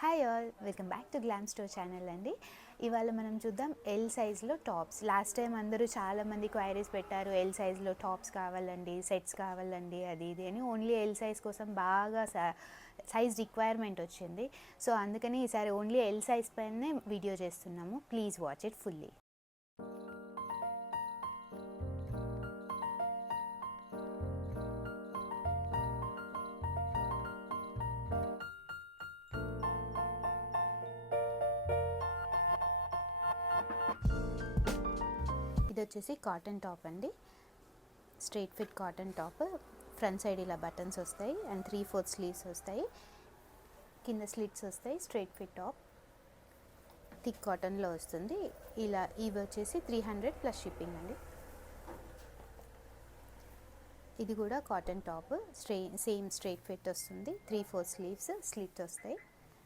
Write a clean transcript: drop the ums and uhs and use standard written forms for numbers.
Hi all, welcome back to glam store channel అండి. ఇవాళ మనం చూద్దాం ఎల్ సైజ్లో టాప్స్. లాస్ట్ టైం అందరూ చాలామంది క్వైరీస్ పెట్టారు, ఎల్ సైజ్లో టాప్స్ కావాలండి, సెట్స్ కావాలండి, అది ఇది అని. ఓన్లీ ఎల్ సైజ్ కోసం బాగా సైజ్ రిక్వైర్మెంట్ వచ్చింది. సో అందుకని ఈసారి ఓన్లీ ఎల్ సైజ్ పైనే వీడియో చేస్తున్నాము. Please watch it fully. ఇది వచ్చేసి కాటన్ టాప్ అండి, straight fit cotton top. Front side ఇలా బటన్స్ వస్తాయి అండ్ 3/4 స్లీవ్స్ వస్తాయి, కింద స్లిట్స్ వస్తాయి. స్ట్రైట్ ఫిట్ టాప్ థిక్ కాటన్లో వస్తుంది. ఇలా ఇవి వచ్చేసి 300 ప్లస్ షిప్పింగ్ అండి. ఇది కూడా cotton top, same straight fit వస్తుంది. 3/4 స్లీవ్స్, స్లిట్ వస్తాయి.